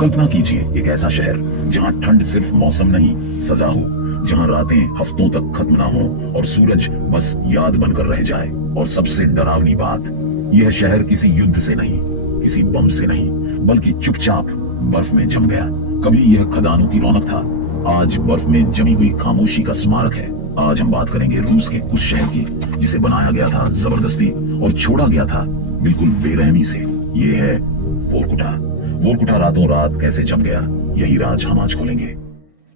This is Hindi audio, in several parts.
कल्पना कीजिए एक ऐसा शहर जहाँ ठंड सिर्फ मौसम नहीं सजा हो, जहाँ रातें हफ्तों तक खत्म ना हो और सूरज बस याद बनकर रह जाए। और सबसे डरावनी बात, यह शहर किसी युद्ध से नहीं, किसी बम से नहीं, बल्कि चुपचाप बर्फ में जम गया। कभी यह खदानों की रौनक था, आज बर्फ में जमी हुई खामोशी का स्मारक है। आज हम बात करेंगे रूस के उस शहर की जिसे बनाया गया था जबरदस्ती और छोड़ा गया था बिल्कुल बेरहमी से। ये है वोरकुटा। वोरकुटा रातों रात कैसे जम गया, यही राज हम आज खोलेंगे।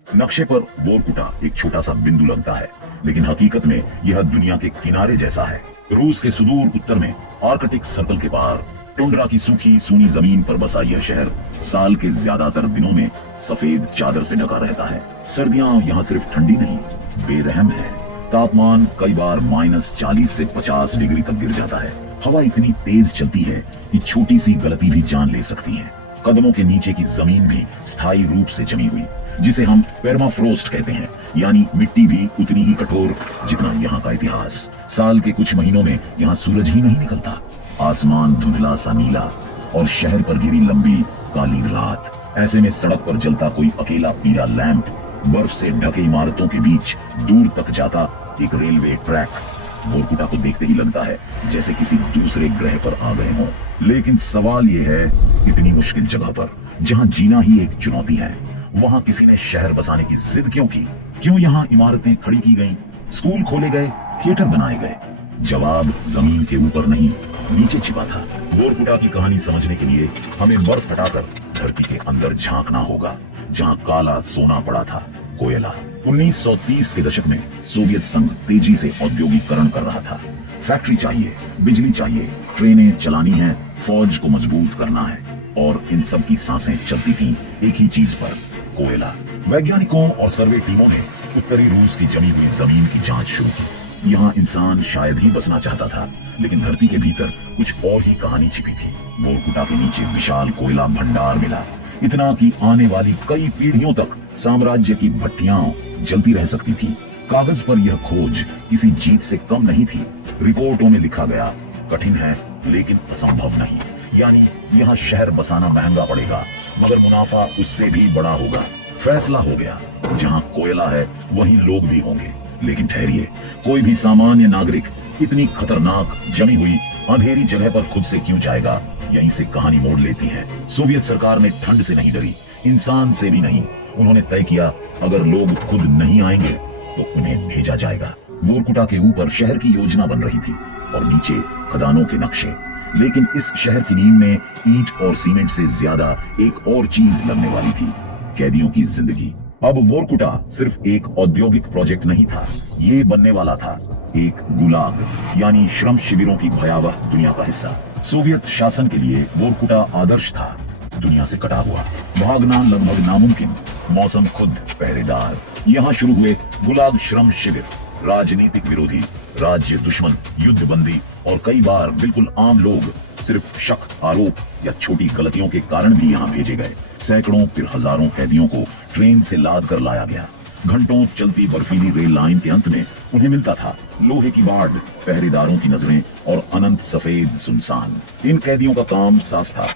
नक्शे पर वोरकुटा एक छोटा सा बिंदु लगता है, लेकिन हकीकत में यह दुनिया के किनारे जैसा है। रूस के सुदूर उत्तर में आर्कटिक सर्कल के पार टुंड्रा की सूखी सूनी जमीन पर बसा यह शहर साल के ज्यादातर दिनों में सफेद चादर से ढका रहता है। सर्दियां यहाँ सिर्फ ठंडी नहीं, बेरहम है। तापमान कई बार -40 से 50 डिग्री तक गिर जाता है। हवा इतनी तेज चलती है कि छोटी सी गलती भी जान ले सकती है। कदमों के नीचे की जमीन भी स्थायी रूप से जमी हुई, जिसे हम पेर्माफ्रोस्ट कहते हैं, यानी मिट्टी भी उतनी ही कठोर जितना यहाँ का इतिहास। साल के कुछ महीनों में यहाँ सूरज ही नहीं निकलता, आसमान धुंधला सा नीला और शहर पर घिरी लंबी काली रात। ऐसे में सड़क पर जलता कोई अकेला पीला लैंप, बर्फ से ढके इमारतों के बीच दूर तक जाता एक रेलवे ट्रैक, वोरकुटा को देखते ही लगता है जैसे किसी दूसरे ग्रह पर आ गए हों। लेकिन सवाल ये है, इतनी मुश्किल जगह पर जहाँ जीना ही एक चुनौती है, वहाँ किसी ने शहर बसाने की जिद क्यों की? क्यों यहाँ इमारतें खड़ी की गईं, स्कूल खोले गए, थिएटर बनाए गए? जवाब जमीन के ऊपर नहीं, नीचे छिपा था। वोरकुटा की कहानी समझने के लिए हमें बर्फ हटाकर धरती के अंदर झांकना होगा, जहाँ काला सोना पड़ा था, कोयला। 1930 के दशक में सोवियत संघ तेजी से औद्योगिकरण कर रहा था। फैक्ट्री चाहिए, बिजली चाहिए, ट्रेनें चलानी है, फौज को मजबूत करना है, और इन सब की सांसें चलती थीं एक ही चीज पर, कोयला। वैज्ञानिकों और सर्वे टीमों ने उत्तरी रूस की जमी हुई जमीन की जांच शुरू की। यहाँ इंसान शायद ही बसना चाहता था, लेकिन धरती के भीतर कुछ और ही कहानी छिपी थी। वोरकुटा के नीचे विशाल कोयला भंडार मिला, इतना कि आने वाली कई पीढ़ियों तक साम्राज्य की भट्टियां जलती रह सकती थी। कागज पर यह खोज किसी जीत से कम नहीं थी। रिपोर्टों में लिखा गया, कठिन है लेकिन असंभव नहीं। यानी यहाँ शहर बसाना महंगा पड़ेगा, मगर मुनाफा उससे भी बड़ा होगा। फैसला हो गया, जहाँ कोयला है वहीं लोग भी होंगे। लेकिन ठहरिए, कोई भी सामान्य नागरिक इतनी खतरनाक जमी हुई अंधेरी जगह पर खुद से क्यों जाएगा? यहीं से कहानी मोड़ लेती है। सोवियत सरकार ने ठंड से नहीं डरी, इंसान से भी नहीं। उन्होंने तय किया, अगर लोग खुद नहीं आएंगे तो उन्हें भेजा जाएगा। वोरकुटा के ऊपर शहर की योजना बन रही थी और नीचे खदानों के नक्शे। लेकिन इस शहर की नींव में ईंट और सीमेंट से ज्यादा एक और चीज लगने वाली थी, कैदियों की जिंदगी। अब वोरकुटा सिर्फ एक औद्योगिक प्रोजेक्ट नहीं था, ये बनने वाला था एक गुलाग, यानी श्रम शिविरों की भयावह दुनिया का हिस्सा। सोवियत शासन के लिए वोरकुटा आदर्श था, दुनिया से कटा हुआ, भागना लगभग नामुमकिन, मौसम खुद पहरेदार। यहाँ शुरू हुए गुलाग श्रम शिविर। राजनीतिक विरोधी, राज्य दुश्मन, युद्धबंदी और कई बार बिल्कुल आम लोग सिर्फ शक, आरोप या छोटी गलतियों के कारण भी यहाँ भेजे गए। सैकड़ों फिर हजारों कैदियों को ट्रेन से लाद कर लाया गया। घंटों चलती बर्फीली रेल लाइन के अंत में उन्हें मिलता था लोहे की बाढ़, पहरेदारों की नजरें और अनंत सफेद सुनसान। इन कैदियों का काम साफ था,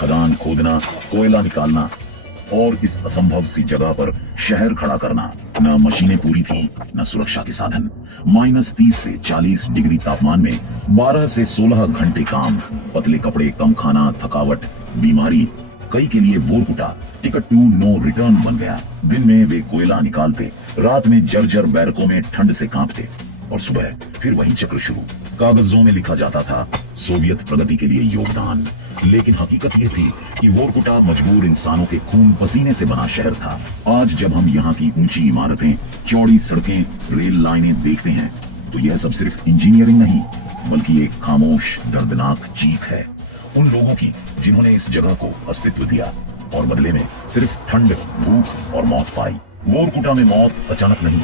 खदान खोदना, कोयला निकालना और इस असंभव सी जगह पर शहर खड़ा करना। न मशीनें पूरी थी, न सुरक्षा के साधन। -30 से 40 डिग्री तापमान में 12 से 16 घंटे काम, पतले कपड़े, कम खाना, थकावट, बीमारी। कई के लिए Vorkuta ticket to no return बन गया। दिन में वे कोयला निकालते, रात में जर्जर बैरकों में ठंड से कांपते, और सुबह फिर वही चक्र शुरू। कागजों में लिखा जाता था सोवियत प्रगति के लिए योगदान, लेकिन हकीकत ये थी कि वोरकुटा मजबूर इंसानों के खून पसीने से बना शहर था। आज जब हम यहाँ की ऊंची इमारतें, चौड़ी सड़कें, रेल लाइनें देखते हैं, तो यह सब सिर्फ इंजीनियरिंग नहीं, बल्कि एक खामोश दर्दनाक चीख है उन लोगों की जिन्होंने इस जगह को अस्तित्व दिया और बदले में सिर्फ ठंड, भूख और मौत पाई। वोरकुटा में मौत अचानक नहीं,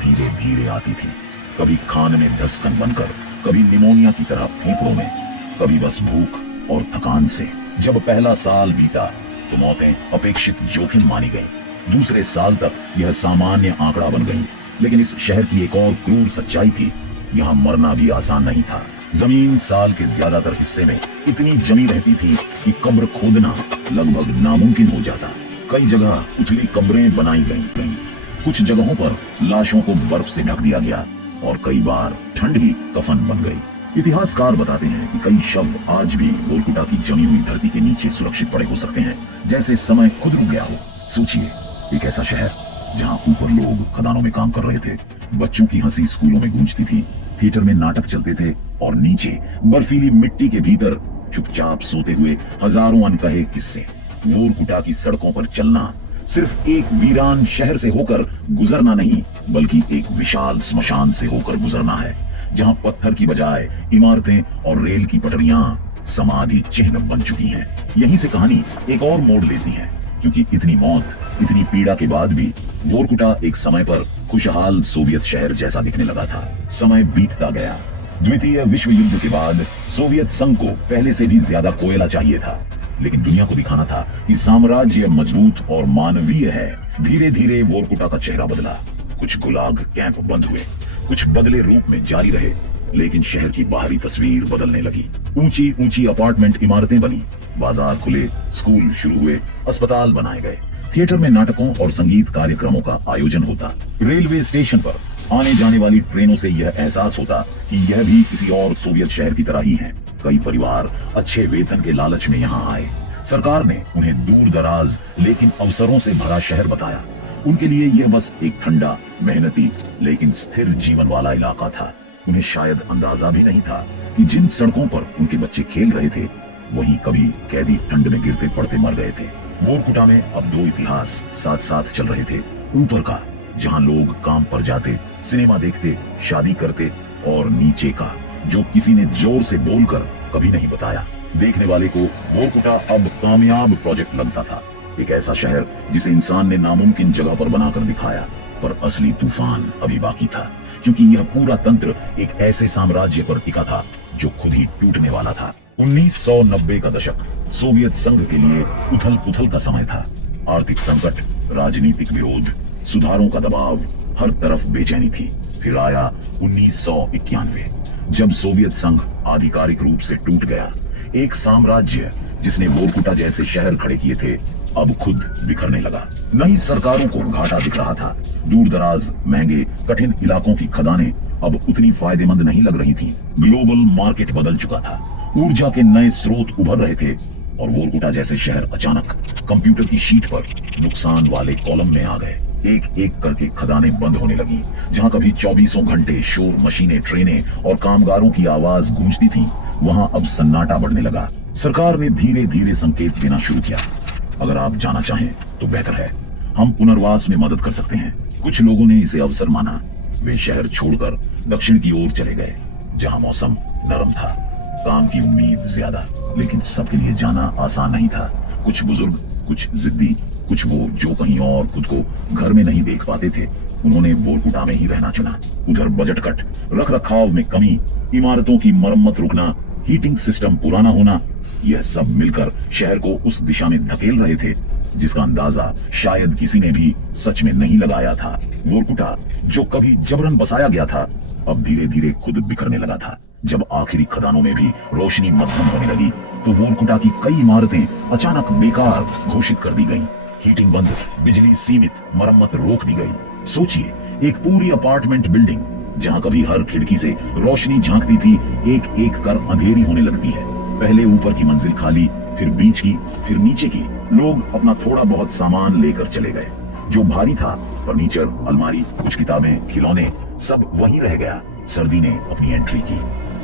धीरे धीरे आती थी। कभी खान में धंसकन बनकर, कभी निमोनिया की तरह फेफड़ों में, कभी बस भूख और थकान से। जब पहला साल बीता तो मौतें अपेक्षित जोखिम मानी गई। दूसरे साल तक यह सामान्य आंकड़ा बन गई। लेकिन इस शहर की एक और क्रूर सच्चाई थी, यहाँ मरना भी आसान नहीं था। जमीन साल के ज्यादातर हिस्से में इतनी जमी रहती थी कि कब्र खोदना लगभग नामुमकिन हो जाता। कई जगह उथली कब्रें बनाई गईं। कुछ जगहों पर लाशों को बर्फ से ढक दिया गया और कई बार ठंड ही कफन बन गई। इतिहासकार बताते हैं कि कई शव आज भी वोरकुटा की जमी हुई धरती के नीचे सुरक्षित पड़े हो सकते हैं, जैसे समय खुद रुक गया हो। सोचिए, एक ऐसा शहर जहां ऊपर लोग खदानों में काम कर रहे थे, बच्चों की हंसी स्कूलों में गूंजती थी, थिएटर में नाटक चलते थे और नीचे बर्फीली मिट्टी के भीतर चुपचाप सोते हुए हजारों अनकहे किस्से। वोरकुटा की सड़कों पर चलना सिर्फ एक वीरान शहर से होकर गुजरना नहीं, बल्कि एक विशाल स्मशान से होकर गुजरना है, जहां पत्थर की बजाय इमारतें और रेल की पटरियां समाधि चिन्ह बन चुकी हैं। यहीं से कहानी एक और मोड़ लेती है, क्योंकि इतनी मौत, इतनी पीड़ा के बाद भी वोरकुटा एक समय पर खुशहाल सोवियत शहर जैसा दिखने लगा था। समय बीतता गया। द्वितीय विश्व युद्ध के बाद सोवियत संघ को पहले से भी ज्यादा कोयला चाहिए था, लेकिन दुनिया को दिखाना था कि साम्राज्य मजबूत और मानवीय है। धीरे धीरे वोरकुटा का चेहरा बदला। कुछ गुलाग कैंप बंद हुए, कुछ बदले रूप में जारी रहे, लेकिन शहर की बाहरी तस्वीर बदलने लगी। ऊंची ऊंची अपार्टमेंट इमारतें बनी, बाजार खुले, स्कूल शुरू हुए, अस्पताल बनाए गए, थिएटर में नाटकों और संगीत कार्यक्रमों का आयोजन होता। रेलवे स्टेशन पर आने जाने वाली ट्रेनों से यह एहसास होता कि यह भी किसी और सोवियत शहर की तरह ही है। कई परिवार अच्छे वेतन के लालच में यहाँ आए। सरकार ने उन्हें दूर दराज लेकिन अवसरों से भरा शहर बताया। उनके लिए यह बस एक ठंडा, मेहनती लेकिन स्थिर जीवन वाला इलाका था। उन्हें शायद अंदाजा भी नहीं था कि जिन सड़कों पर उनके बच्चे खेल रहे थे, वहीं कभी कैदी ठंड में गिरते पड़ते मर गए थे। वोरकुटा में अब दो इतिहास साथ साथ चल रहे थे। ऊपर का, जहां लोग काम पर जाते, सिनेमा देखते, शादी करते, और नीचे का, जो किसी ने जोर से बोलकर कभी नहीं बताया। देखने वाले को वोरकुटा अब कामयाब प्रोजेक्ट लगता था, एक ऐसा शहर जिसे इंसान ने नामुमकिन जगह पर बनाकर दिखाया। पर असली तूफान अभी बाकी था, क्योंकि यह पूरा तंत्र एक ऐसे साम्राज्य पर टिका था जो खुद ही टूटने वाला था। 1990 का दशक सोवियत संघ के लिए उथल पुथल का समय था। आर्थिक संकट, राजनीतिक विरोध, सुधारों का दबाव, हर तरफ बेचैनी थी। फिर आया 1991, जब सोवियत संघ आधिकारिक रूप से टूट गया। एक साम्राज्य जिसने वोरकुटा जैसे शहर खड़े किए थे, अब खुद बिखरने लगा। नई सरकारों को घाटा दिख रहा था। दूर दराज, महंगे, कठिन इलाकों की खदानें अब उतनी फायदेमंद नहीं लग रही थी। ग्लोबल मार्केट बदल चुका था, ऊर्जा के नए स्रोत उभर रहे थे, और वोरकुटा जैसे शहर अचानक कंप्यूटर की शीट पर नुकसान वाले कॉलम में आ गए। एक एक करके खदानें बंद होने लगी। जहां कभी 24 घंटे शोर मशीनें, ट्रेनें और कामगारों की आवाज गूंजती थी, वहां अब सन्नाटा बढ़ने लगा। सरकार ने धीरे धीरे संकेत देना शुरू किया। अगर आप जाना चाहें तो बेहतर है, हम पुनर्वास में मदद कर सकते हैं। कुछ लोगों ने इसे अवसर माना। वे शहर छोड़कर दक्षिण की ओर चले गए, जहां मौसम नरम था, काम की उम्मीद ज्यादा। लेकिन सबके लिए जाना आसान नहीं था। कुछ बुजुर्ग, कुछ जिद्दी, कुछ वो जो कहीं और खुद को घर में नहीं देख पाते थे। उन्होंने वोरकुटा में ही रहना चुना। उधर बजट कट, रख रखाव में कमी, इमारतों की मरम्मत रुकना, हीटिंग सिस्टम पुराना होना, यह सब मिलकर शहर को उस दिशा में धकेल रहे थे जिसका अंदाजा शायद किसी ने भी सच में नहीं लगाया था। वोरकुटा, जो कभी जबरन बसाया गया था, अब धीरे धीरे खुद बिखरने लगा था। जब आखिरी खदानों में भी रोशनी मध्यम होने लगी, तो वोरकुटा की कई इमारतें अचानक बेकार घोषित कर दी गईं। हीटिंग बंद, बिजली सीमित, मरम्मत रोक दी गई। सोचिए, एक पूरी अपार्टमेंट बिल्डिंग जहां कभी हर खिड़की से रोशनी झांकती थी, एक एक कर अंधेरी होने लगती है। पहले ऊपर की मंजिल खाली, फिर बीच की, फिर नीचे की। लोग अपना थोड़ा बहुत सामान लेकर चले गए। जो भारी था, फर्नीचर, अलमारी, कुछ किताबें, खिलौने, सब वहीं रह गया। सर्दी ने अपनी एंट्री की।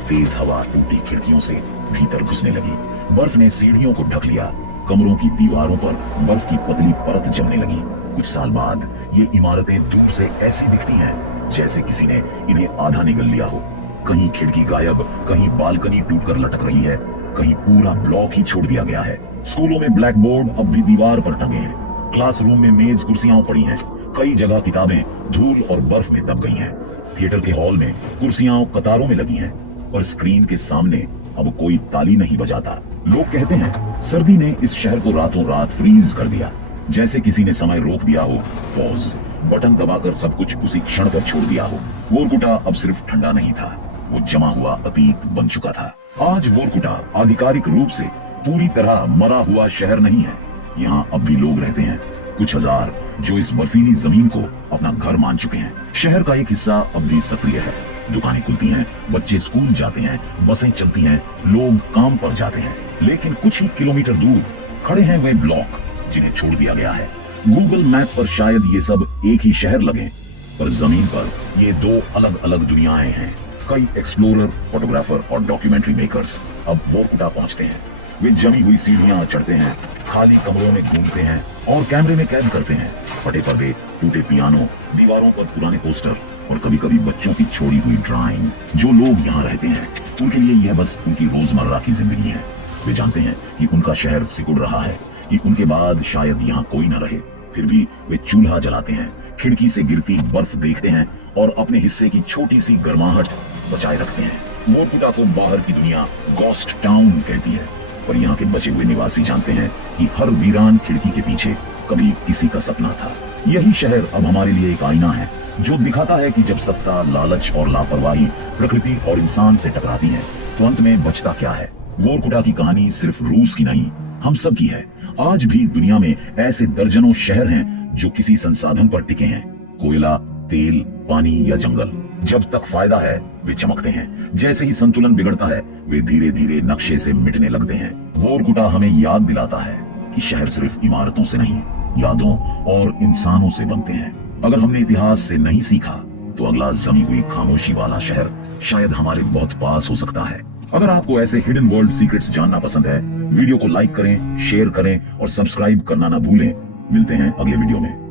तेज हवा टूटी खिड़कियों से भीतर घुसने लगी। बर्फ ने सीढ़ियों को ढक लिया। कमरों की दीवारों पर बर्फ की पतली परत जमने लगी। कुछ साल बाद ये इमारतें दूर से ऐसी दिखती हैं जैसे किसी ने इन्हें आधा निगल लिया हो। कहीं खिड़की गायब, कहीं बालकनी टूटकर लटक रही है, कहीं पूरा ब्लॉक ही छोड़ दिया गया है। स्कूलों में ब्लैक बोर्ड अब भी दीवार पर टंगे हैं। क्लासरूम में मेज कुर्सियां पड़ी हैं। कई जगह किताबें धूल और बर्फ में दब गई हैं। थिएटर के हॉल में कुर्सियां कतारों में लगी हैं, पर स्क्रीन के सामने अब कोई ताली नहीं बजाता। लोग कहते हैं सर्दी ने इस शहर को रातों रात फ्रीज कर दिया, जैसे किसी ने समय रोक दिया हो, पॉज बटन दबाकर सब कुछ उसी क्षण पर छोड़ दिया हो। वोरकुटा अब सिर्फ ठंडा नहीं था, वो जमा हुआ अतीत बन चुका था। आज वोरकुटा आधिकारिक रूप से पूरी तरह मरा हुआ शहर नहीं है। यहाँ अब भी लोग रहते हैं, कुछ हजार, जो इस बर्फीली जमीन को अपना घर मान चुके हैं। शहर का एक हिस्सा अब भी सक्रिय है, दुकानें खुलती हैं, बच्चे स्कूल जाते हैं, बसें चलती हैं, लोग काम पर जाते हैं। लेकिन कुछ ही किलोमीटर दूर खड़े हैं वे ब्लॉक जिन्हें छोड़ दिया गया है। गूगल मैप पर शायद ये सब एक ही शहर लगे, पर जमीन पर ये दो अलग अलग दुनियाएं हैं। कई एक्सप्लोरर, फोटोग्राफर और डॉक्यूमेंट्री मेकर्स अब वोरकुटा पहुंचते हैं। वे जमी हुई सीढ़ियां चढ़ते हैं, खाली कमरों में घूमते हैं और कैमरे में कैद करते हैं। फटे पर्दे, टूटे पियानो, दीवारों पर पुराने पोस्टर और कभी कभी बच्चों की छोड़ी हुई ड्राइंग। जो लोग यहाँ रहते हैं उनके लिए यह बस उनकी रोजमर्रा की जिंदगी है। वे जानते हैं कि उनका शहर सिकुड़ रहा है, कि उनके बाद शायद यहाँ कोई न रहे। फिर भी वे चूल्हा जलाते हैं, खिड़की से गिरती बर्फ देखते हैं और अपने हिस्से की छोटी सी गर्माहट बचाए रखते हैं। वोरकुटा को बाहर की दुनिया घोस्ट टाउन कहती है, और यहाँ के बचे हुए निवासी जानते हैं कि हर वीरान खिड़की के पीछे कभी किसी का सपना था। यही शहर अब हमारे लिए एक आईना है, जो दिखाता है कि जब सत्ता, लालच और लापरवाही प्रकृति और इंसान से टकराती है तो अंत में बचता क्या है। वोरकुटा की कहानी सिर्फ रूस की नहीं, हम सब की है। आज भी दुनिया में ऐसे दर्जनों शहर हैं जो किसी संसाधन पर टिके हैं, कोयला, तेल, पानी या जंगल। जब तक फायदा है वे चमकते हैं, जैसे ही संतुलन बिगड़ता है वे धीरे धीरे नक्शे से मिटने लगते हैं। वोरकुटा हमें याद दिलाता है कि शहर सिर्फ इमारतों से नहीं, यादों और इंसानों से बनते हैं। अगर हमने इतिहास से नहीं सीखा तो अगला जमी हुई खामोशी वाला शहर शायद हमारे बहुत पास हो सकता है। अगर आपको ऐसे हिडन वर्ल्ड सीक्रेट्स जानना पसंद है, वीडियो को लाइक करें, शेयर करें और सब्सक्राइब करना ना भूलें। मिलते हैं अगले वीडियो में।